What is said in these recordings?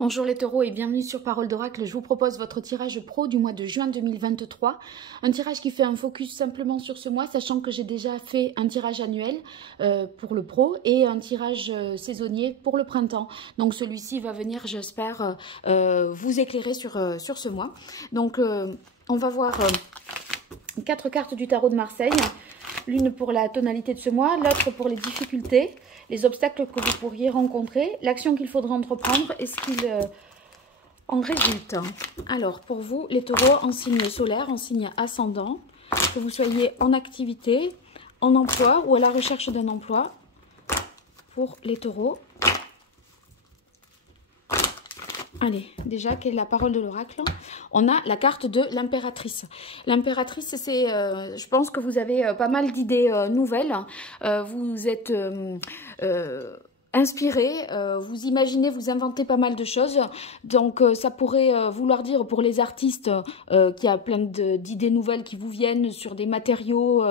Bonjour les taureaux et bienvenue sur Parole d'Oracle. Je vous propose votre tirage pro du mois de juin 2023. Un tirage qui fait un focus simplement sur ce mois, sachant que j'ai déjà fait un tirage annuel pour le pro et un tirage saisonnier pour le printemps. Donc celui-ci va venir, j'espère, vous éclairer sur ce mois. Donc on va voir 4 cartes du tarot de Marseille. L'une pour la tonalité de ce mois, l'autre pour les difficultés, les obstacles que vous pourriez rencontrer, l'action qu'il faudra entreprendre et ce qu'il en résulte. Alors, pour vous, les taureaux en signe solaire, en signe ascendant, que vous soyez en activité, en emploi ou à la recherche d'un emploi, pour les taureaux. Allez, déjà, quelle est la parole de l'oracle? On a la carte de l'impératrice. L'impératrice, c'est, je pense que vous avez pas mal d'idées nouvelles. Vous êtes inspiré, vous imaginez, vous inventez pas mal de choses. Donc, ça pourrait vouloir dire pour les artistes qu'il y a plein d'idées nouvelles qui vous viennent sur des matériaux,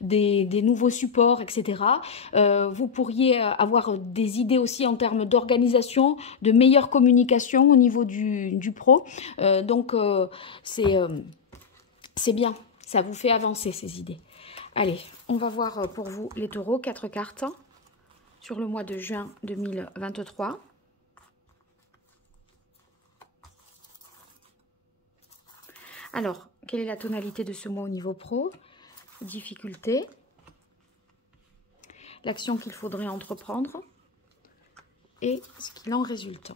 des nouveaux supports, etc. Vous pourriez avoir des idées aussi en termes d'organisation, de meilleure communication au niveau du pro. Donc, c'est bien, ça vous fait avancer ces idées. Allez, on va voir pour vous les taureaux, 4 cartes sur le mois de juin 2023. Alors, quelle est la tonalité de ce mois au niveau pro? Difficulté. L'action qu'il faudrait entreprendre et ce qu'il en résulte.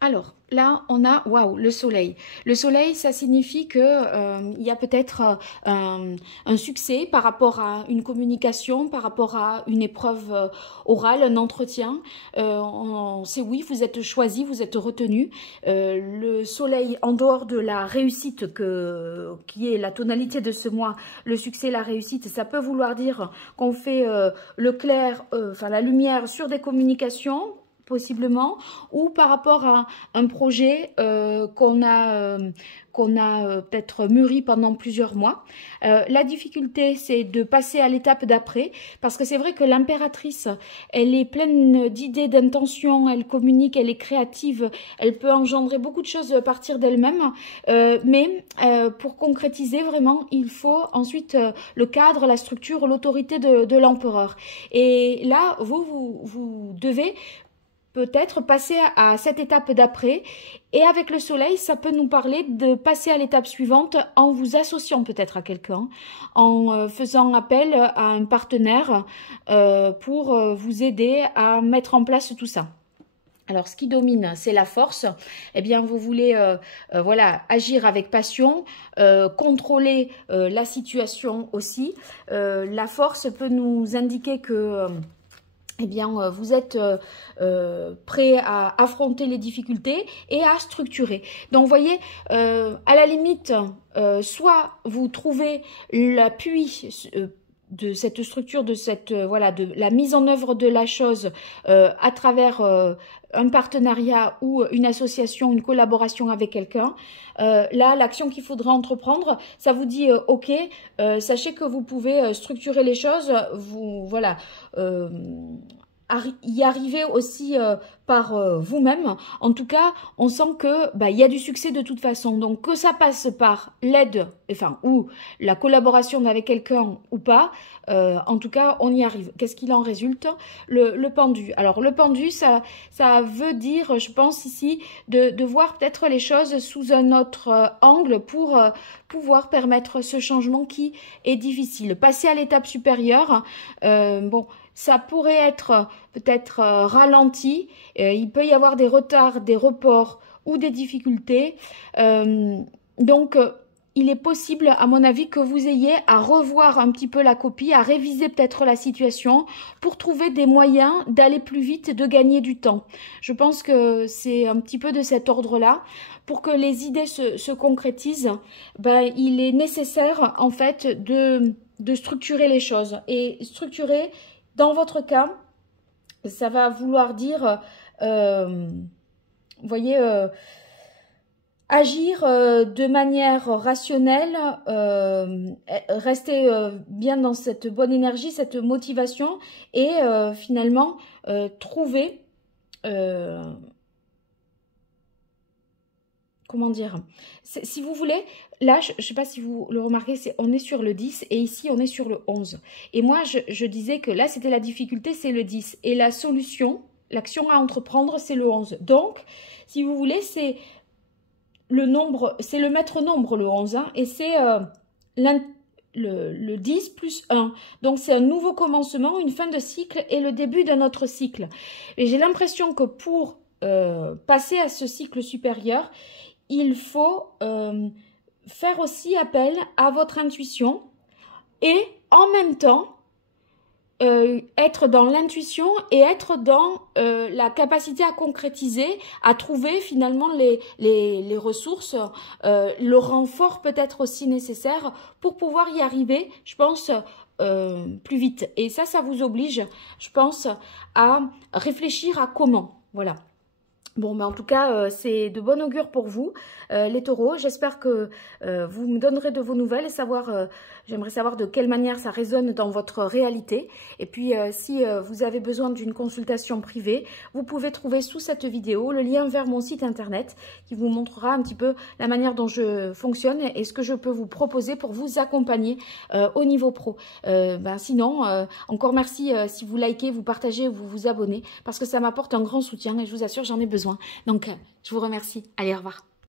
Alors, là, on a, waouh, le soleil. Le soleil, ça signifie que il y a peut-être un succès par rapport à une communication, par rapport à une épreuve orale, un entretien. C'est oui, vous êtes choisi, vous êtes retenu. Le soleil, en dehors de la réussite qui est la tonalité de ce mois, le succès, la réussite, ça peut vouloir dire qu'on fait le clair, enfin la lumière sur des communications, possiblement, ou par rapport à un projet qu'on a peut-être mûri pendant plusieurs mois. La difficulté, c'est de passer à l'étape d'après, parce que c'est vrai que l'impératrice, elle est pleine d'idées, d'intentions, elle communique, elle est créative, elle peut engendrer beaucoup de choses à partir d'elle-même, mais pour concrétiser vraiment, il faut ensuite le cadre, la structure, l'autorité de l'empereur. Et là, vous devez peut-être passer à cette étape d'après. Et avec le soleil, ça peut nous parler de passer à l'étape suivante en vous associant peut-être à quelqu'un, en faisant appel à un partenaire pour vous aider à mettre en place tout ça. Alors, ce qui domine, c'est la force. Eh bien, vous voulez voilà, agir avec passion, contrôler la situation aussi. La force peut nous indiquer que eh bien, vous êtes prêt à affronter les difficultés et à structurer. Donc, vous voyez, à la limite, soit vous trouvez l'appui de cette structure, de cette voilà, de la mise en œuvre de la chose à travers un partenariat ou une association, une collaboration avec quelqu'un. Là, l'action qu'il faudra entreprendre, ça vous dit ok, sachez que vous pouvez structurer les choses, vous voilà. Y arriver aussi par vous-même. En tout cas, on sent que il y a du succès de toute façon. Donc que ça passe par l'aide, enfin ou la collaboration avec quelqu'un ou pas, en tout cas, on y arrive. Qu'est-ce qu'il en résulte? Le pendu. Alors le pendu, ça veut dire, je pense ici, de voir peut-être les choses sous un autre angle pour pouvoir permettre ce changement qui est difficile. Passer à l'étape supérieure, bon, ça pourrait être peut-être ralenti, il peut y avoir des retards, des reports ou des difficultés. Donc, il est possible, à mon avis, que vous ayez à revoir un petit peu la copie, à réviser peut-être la situation pour trouver des moyens d'aller plus vite, de gagner du temps. Je pense que c'est un petit peu de cet ordre-là. Pour que les idées se concrétisent, il est nécessaire, en fait, de structurer les choses. Et structurer, dans votre cas, ça va vouloir dire, vous voyez, agir de manière rationnelle, rester bien dans cette bonne énergie, cette motivation et finalement trouver, comment dire, si vous voulez, là je ne sais pas si vous le remarquez, on est sur le 10 et ici on est sur le 11. Et moi je disais que là c'était la difficulté, c'est le 10 et la solution, l'action à entreprendre c'est le 11. Donc si vous voulez c'est le nombre, c'est le maître nombre le 11, hein, et c'est le 10 plus 1. Donc c'est un nouveau commencement, une fin de cycle et le début d'un autre cycle. Et j'ai l'impression que pour passer à ce cycle supérieur, il faut faire aussi appel à votre intuition et en même temps être dans l'intuition et être dans la capacité à concrétiser, à trouver finalement les ressources, le renfort peut-être aussi nécessaire pour pouvoir y arriver, je pense, plus vite. Et ça vous oblige, je pense, à réfléchir à comment. Voilà. Bon, mais en tout cas, c'est de bon augure pour vous, les taureaux. J'espère que vous me donnerez de vos nouvelles et j'aimerais savoir de quelle manière ça résonne dans votre réalité. Et puis, si vous avez besoin d'une consultation privée, vous pouvez trouver sous cette vidéo le lien vers mon site internet qui vous montrera un petit peu la manière dont je fonctionne et ce que je peux vous proposer pour vous accompagner au niveau pro. Sinon, encore merci si vous likez, vous partagez, vous vous abonnez parce que ça m'apporte un grand soutien et je vous assure, j'en ai besoin. Donc, je vous remercie. Allez, au revoir.